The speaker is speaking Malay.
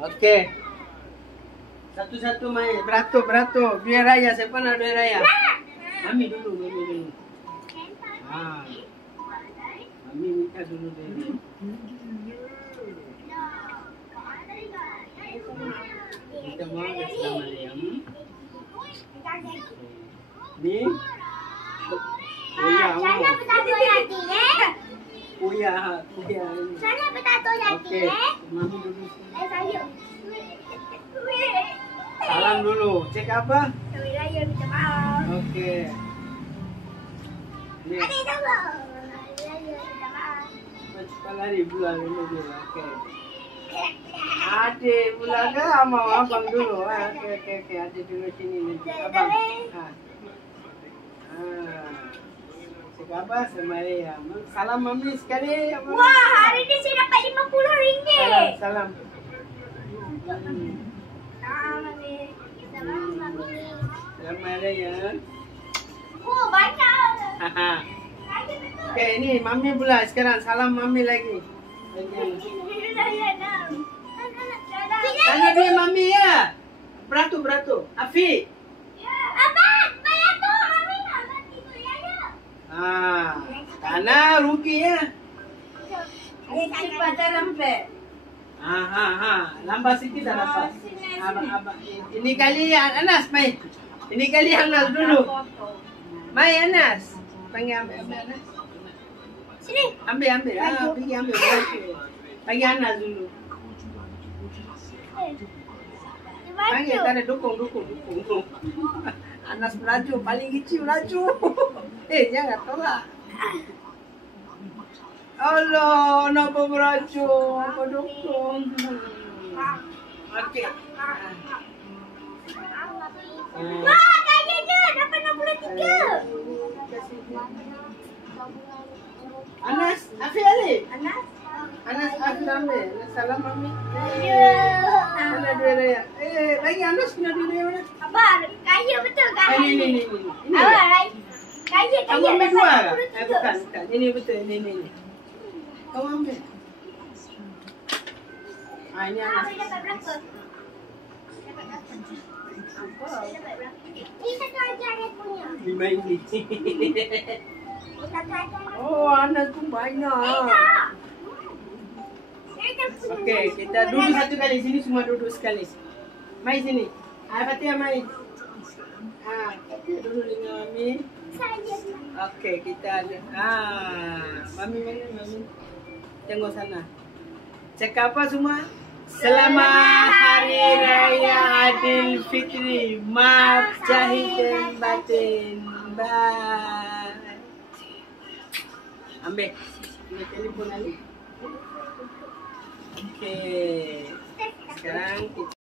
Okey. Satu-satu main. Beratur. Duit raya. Siapa nak duit raya? Mami dulu. Mami minta dulu duit. Kita mau bersama dia. Ni. Sana bertato lagi, Kuya. Sana bertato lagi, Okey. Mami dulu. Saya. Salam dulu. Cek apa? Hari Raya minta maaf. Okey. Ni. Adik sama. Hari Raya minta maaf. Cepat lari bulan dulu dia. Okey. Adik bulan ke sama abang dulu. Okey. Adik dulu sini nanti. Abang. Cek apa sama dia? Salam mami sekali. Abang. Wah, hari ni saya dapat RM50. Salam. Mami. Salam, Mami. Salam ya. Oh, banyak. Haha. Saya betul. Okey, ni mami pula sekarang. Salam mami lagi. Tanya dia mami ya. Beratur. Afiq. Abang, bayar tu. Mami nak mati tu Raya. Tanah rugi ya. Cepat lambat. Lambat sikit dah dapat. Abang. Ini kali Anas mai. Ini kali Anas dulu. Mai Anas. Panggil ambil Anas. Sini. Ambil. Pergi ambil. Panggil Anas dulu. Panggil tak ada dukung. Anas melaju, paling kecil melaju. Jangan tolak. Allah, kenapa melaju? Apa dukung? Okey. Wah, kaya je. Dapat 63. Anas, Afiq Ali. Anas. Anas ambil. Salam mami. Ya. Mana duit raya? Bagi Anas punya duit raya mana? Abang, kaya betul kan? Ini. Abang, kaya. Kamu ambil dua ke? Dapat 63. Bukan. Ini betul. Ini. Kamu ambil. Ini Anas. Saya dapat berapa? Dapat berapa? Ini satu ajar dia punya. 5 ini. Ini satu ajar. Oh, Anas pun banyak. Tak. Saya dah punya. Okey, kita duduk satu kali. Sini semua duduk sekali. Mai sini. Fatihah mai. Kita duduk dengan mami. Saya. Okey, kita ada. Mami mana mami? Tengok sana. Cakap apa semua? Selamat Hari Raya Aidilfitri. Maaf zahir dan batin. Bye. Ambil telefon Ali. Okey. Sekarang kita